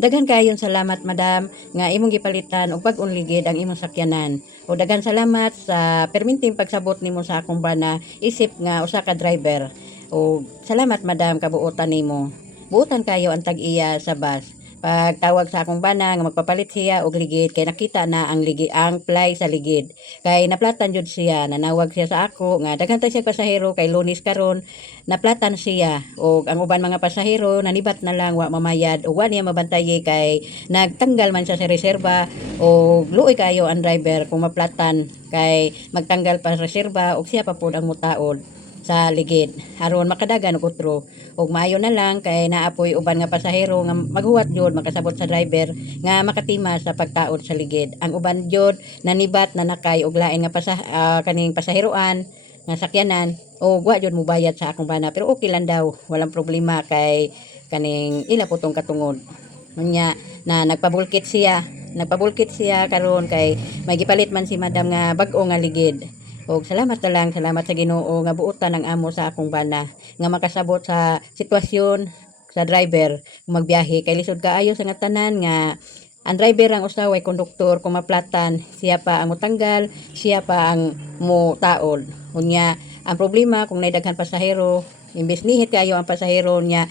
Daghan kaayon salamat madam nga imong gipalitan og pag-unligid ang imong sakyanan. O daghan salamat sa perminting pagsabot nimo sa akong bana isip nga usa ka driver. O salamat madam kabuotan nimo. Buotan kayo ang tag-iya sa bus. Pagtawag sa akong bana nga magpapalit siya og ligid kay nakita na ang ligid ang fly sa ligid. Kay naplatan jud siya, nanawag siya sa ako nga daghan ta siya pasahero kay Lunes karon. Naplatan siya og ang uban mga pasahero nanibat na lang wa mamayad o wa niya mabantayi kay nagtanggal man siya sa reserba o luoy kayo ang driver kung maplatan kay magtanggal pa sa reserba og siya pa pud ang mutaod sa ligid aron makadagan og utro ug maayo na lang kay naapoy uban nga pasahero nga maghuwat jud makasabot sa driver nga makatima sa pagtaod sa ligid. Ang uban jud nanibat na nakay og lain nga kaning pasaheroan nga sakyanan o wa jud mo bayad sa akong bana pero okay lang daw walang problema kay kaning ila putong katungod unya na nagpabulkit siya karon kay may gipalit man si madam nga bag-o nga ligid. Og salamat na lang, salamat sa Ginoo nga buotan ang amo sa akong bana nga makasabot sa sitwasyon sa driver magbiyahe kay lisod kaayo sa nga tanan nga ang driver ang usaw ay konduktor kung maplatan siya pa ang mutanggal siya pa ang mutaod unya ang problema kung naidaghan pasahero imbes nihit kayo ang pasahero niya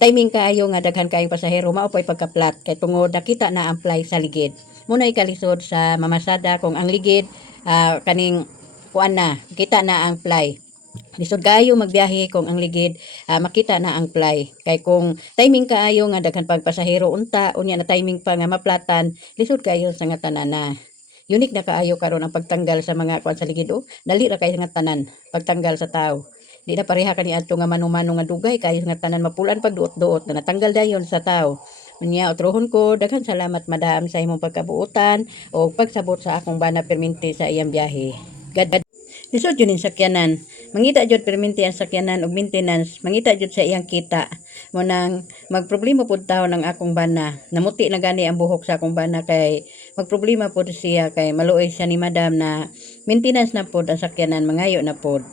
timing kaayo nga daghan kayong pasahero mao pay pagkaplat kay tungod nakita na ang fly sa ligid muna ikalisod sa mamasada kung ang ligid kaning kuan na kita na ang fly lisod kaayo magbiyahe kung ang ligid makita na ang fly kay kung timing kaayo nga daghan pag pasahero unta unya na timing pa nga maplatan lisod kaayo sa nga tanana. Unique na kaayo karon ang pagtanggal sa mga kuan sa ligid dali ra kay nga tanan pagtanggal sa tao di na pareha kani adto nga manumano nga dugay kayo nga tanan mapulan pag duot-duot na natanggal dayon sa tao. Unya utrohon ko daghan salamat madam sa imong pagkabuutan o pagsabot sa akong bana perminti sa iyang biyahe. God lisod yun yung sakyanan. Mangita jud perminti ang sakyanan og maintenance. Mangita jud sa iyang kita. Mo nang magproblema pud taon ang akong bana. Namuti na gani ang buhok sa akong bana kay magproblema pud siya kay maluoy siya ni madam na maintenance na pud ang sakyanan mangayo na pud.